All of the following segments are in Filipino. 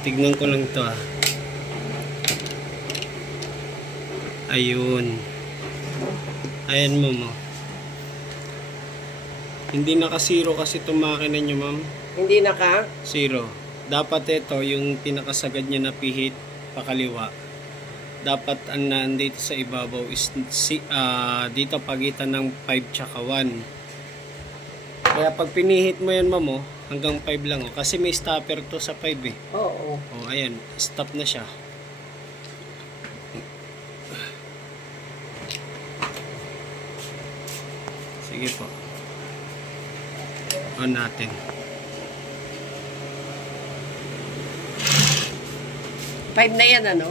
Tignan ko lang to Ayun. Ayan mo. Hindi naka-zero kasi itong makina nyo, ma'am. Hindi naka? Zero. Dapat ito, yung pinakasagad niya na pihit, pakaliwa. Dapat ang nandito sa ibabaw is dito pagitan ng 5 tsaka 1. Kaya pag pinihit mo yan, ma'am, hanggang 5 lang. Kasi may stopper to sa 5 eh. Oo. Ayan, stop na siya. Sige po. On natin. Five na yan, ano?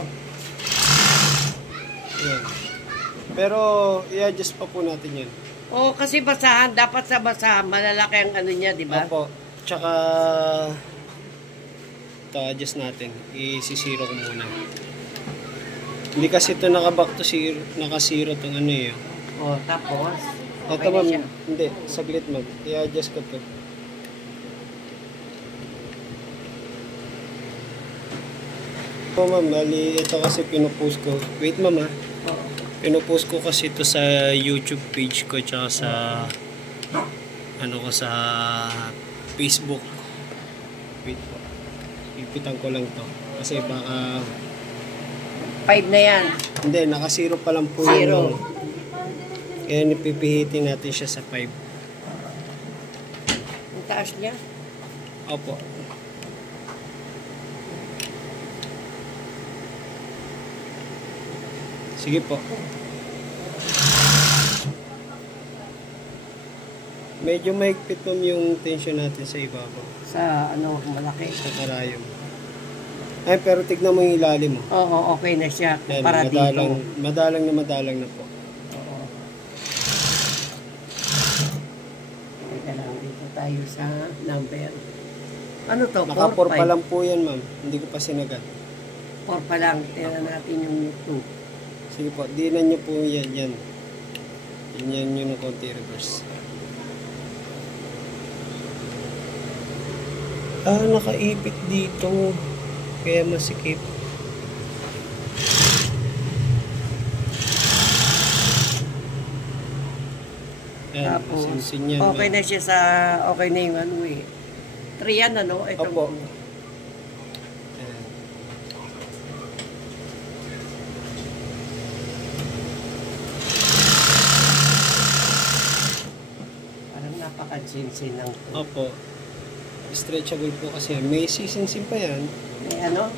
Ayan. Pero, i-adjust pa po natin yan. Oo, kasi basahan. Dapat sa basahan. Malalaki ang ano niya, di ba? Opo. Tsaka, ito, adjust natin. I-zero ko muna. Hindi kasi ito naka-back to zero. Naka-zero itong ano eh. Oo, tapos? Ito Okay ma'am, na siya. hindi. Saglit ma'am. I-adjust ko to. Po ma'am, bali ito kasi pinupost ko. Wait ma'am ha. Pinupost ko kasi ito sa YouTube page ko tsaka sa ano ko sa Facebook. Wait po. Ipitan ko lang to. Kasi baka 5 na yan. hindi, naka-zero pa lang po Zero. yun. Kaya nipipihitin natin siya sa 5. Ang taas niya. Opo. Sige po. Medyo mahigpit ma'am yung tension natin sa ibabaw. Sa ano, malaki. Sa karayom. Ay, pero tignan mo yung ilalim mo. Oo, okay na siya. Yan, Para dito. madalang na po. Oo. Teka lang, dito tayo sa number. Ano to? Naka 4 pa 4, lang po yan ma'am. Hindi ko pa sinagad. 4 pa lang. Tingnan natin yung 2. Sige po, dinan nyo po yan. Yan nyo ng konti reverse. Nakaipit dito. Kaya masikip. Ayan, Tapos, masinsin yan. okay na siya sa, okay na yung ano eh. 3 yan ano? Itong, Opo. Ayan. Parang napaka-chin-chin lang. Opo. Stretchable po kasi. May sisinsin pa yan. May ano?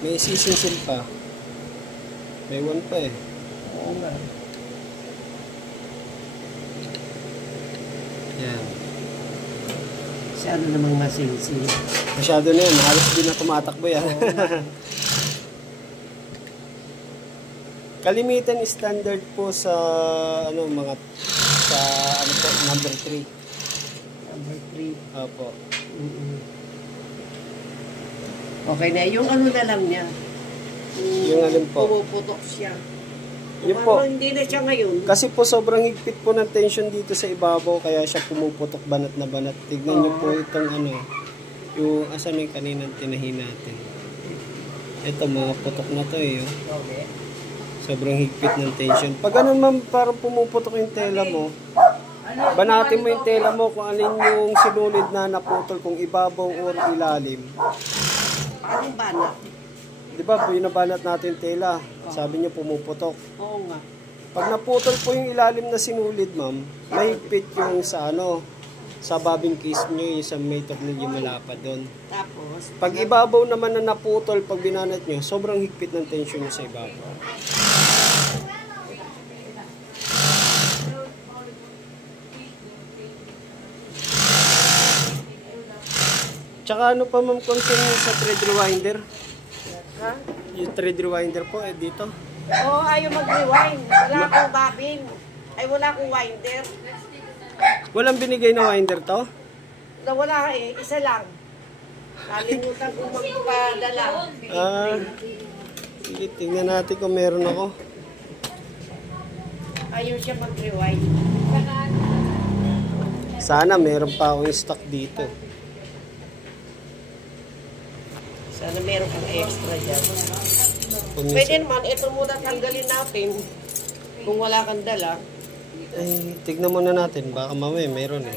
May sisinsin pa. May 1 pa eh. Oo nga. Yan. Masyado namang masinsin. Masyado na yan. Halos din na tumatakbo yan. Kalimitan standard po sa ano mga sa ano po number 3. Number 3. Opo. Okay na. Yung ano na lang niya. Yung alin po? Pumuputok siya. Yun po. Hindi na siya ngayon. Kasi po sobrang higpit po ng tension dito sa ibabaw kaya siya pumuputok banat na banat. Tignan niyo po itong ano, yung asan yung kaninang tinahin natin. Ito mga putok na to eh. Okay. Sobrang higpit ng tension. Pag ganun ma'am, parang pumuputok yung tela mo, banatin mo yung tela mo kung alin yung sinulid na naputol, kung ibabaw o ilalim. Anong banat? Di ba, binabanat natin yung tela. Sabi niyo pumuputok. Oo nga. Pag naputol po yung ilalim na sinulid, ma'am, mahigpit yung sa ano, sa bobbin case nyo, yung sa may tornilyo malapad doon. Tapos, Pag ibabaw naman na naputol, pag binanat nyo, sobrang higpit ng tension nyo sa ibabaw. Tsaka ano pa ma'am concern sa thread rewinder? ha? Yung thread rewinder po dito. Oo, ayaw mag-rewind. Wala akong bobbin. Ay, wala akong winder. Walang binigay na winder to? Wala eh. Isa lang. Nalimutan ko magpadala. Sige, tingnan natin kung meron ako. Ayaw siya mag-rewind. Sana meron pa akong stock dito. Sana meron kang extra dyan. Kung Pwede minsan, naman, ito muna tanggalin natin. Kung wala kang dala. ay, tignan muna natin. Baka mamaya meron eh.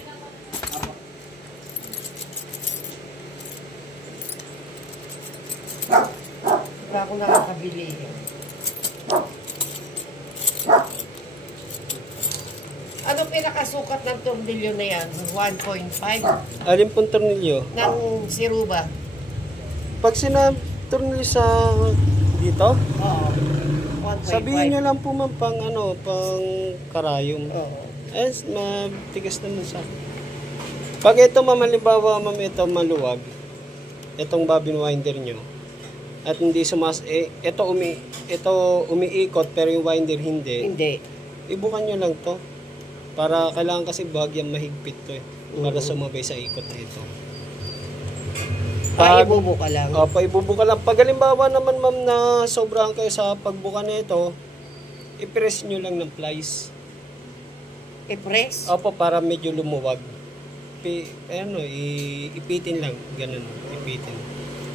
Wala akong nakakabili. Ano pinakasukat ng tornilyo na yan? 1.5 Alin pong tornilyo? ng siruba? Pag sinaturnil sa dito, Oo. 1.5. sabihin nyo lang po ma'am pang ano, pang karayom. Oo. Eh, matigas naman sa akin. Pag ito ma'am, halimbawa ma'am, ito maluwag, itong bobbin winder nyo, at hindi ito umiikot pero yung winder hindi, Hindi. ibukan nyo lang to. Para kailangan kasi bagyang mahigpit to eh. Para sumabay sa ikot na ito. Ibubo ka lang. Ibubuka lang. Pag halimbawa naman ma'am na sobrahan kayo sa pagbuka na ito, i-press nyo lang ng plies. I-press? Opo, para medyo lumuwag. Ipitin lang. Ganun, ipitin.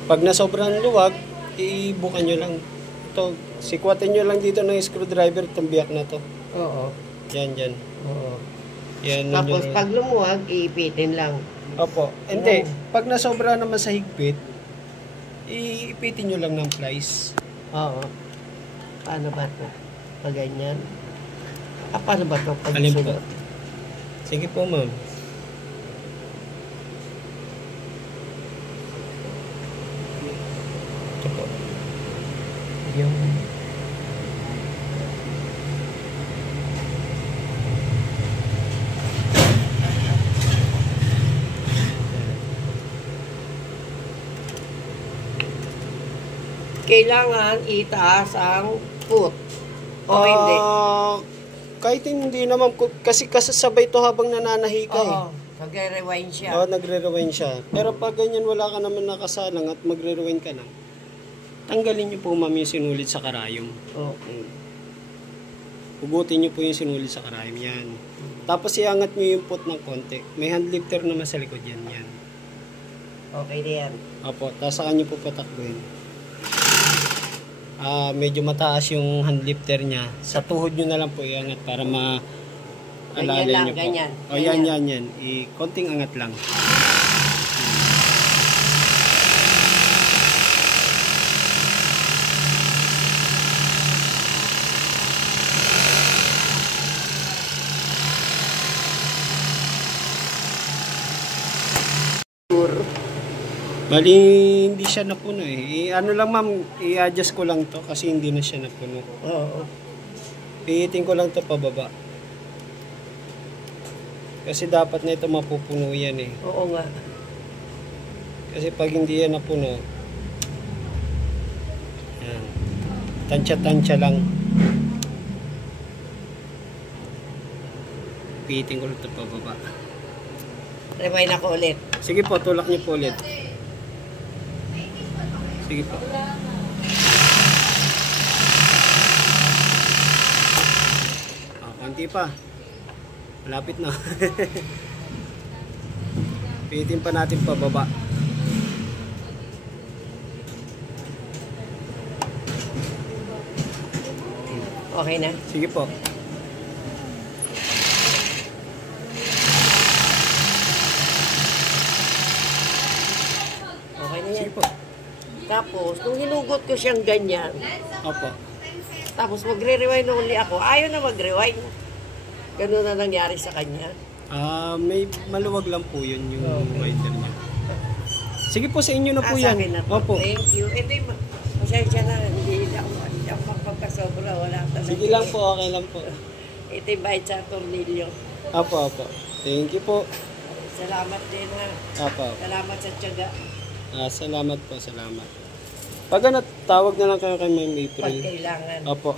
Pag na sobrang luwag, ibukan nyo lang. Ito, sikwatin nyo lang dito ng screwdriver, itong biyak na to. Oo. Yan. Oo. Yan, Tapos yun. pag lumuwag, iipitin lang. Opo. Hindi. Pag nasobra naman sa higpit, iipitin nyo lang ng plies. Oo. Paano ba ito? Pag ganyan? Paano ba ito? Pag Alin po? sunod? Sige po, ma'am. Ito po. Yung... Kailangan itaas ang foot. O hindi? Kahit hindi naman, kasi kasasabay to habang nananahi ka eh. Oo. Nagre-rewind siya. Oo, nagre-rewind siya. Pero pag ganyan wala ka naman nakasalang at magre-rewind ka lang, tanggalin niyo po ma'am yung sinulit sa karayom. Okay. Hugutin niyo po yung sinulit sa karayom yan. Tapos iangat niyo yung foot ng konti. May hand lifter naman sa likod yan. Okay na yan. Opo, tapos saan niyo po patakbuhin. Medyo mataas yung hand lifter niya. Sa tuhod niyo na lang po iangat para Ganyan lang, niyo po. ganyan. O yan. Konting angat lang. Bali, hindi siya napuno eh. Ano lang ma'am, i-adjust ko lang to kasi hindi na siya napuno. Oo. Pihitin ko lang to pababa. Kasi dapat na ito mapupuno yan eh. Oo nga. Kasi pag hindi yan napuno, yan. Tansya-tansya lang. Pihitin ko lang to pababa. Rewind ako ulit. Sige po, tulak niyo po ulit. Sige po. Konti pa. Malapit na. Pihitin pa natin pababa. Okay na? Sige po. Okay na yan. Sige po. Tapos, nung hinugot ko siyang ganyan, Opo. tapos magre-rewind ulit ako, ayaw na mag-rewind. Ganun na nangyari sa kanya. May maluwag lang po yun yung winder niya. Sige po, sa inyo na po Sa yan. akin na to. Opo. Thank you. Ito yung pasensya na, hindi ako magpagkasobra, wala talaga. Sige lang po, okay lang po. Ito yung bayad sa tornilyo. Opo. Thank you po. Salamat din ha. Opo. Salamat sa tiyaga. Salamat po, salamat. Pag tawag na lang kayo kay Ma'am Pag April. kailangan. Opo.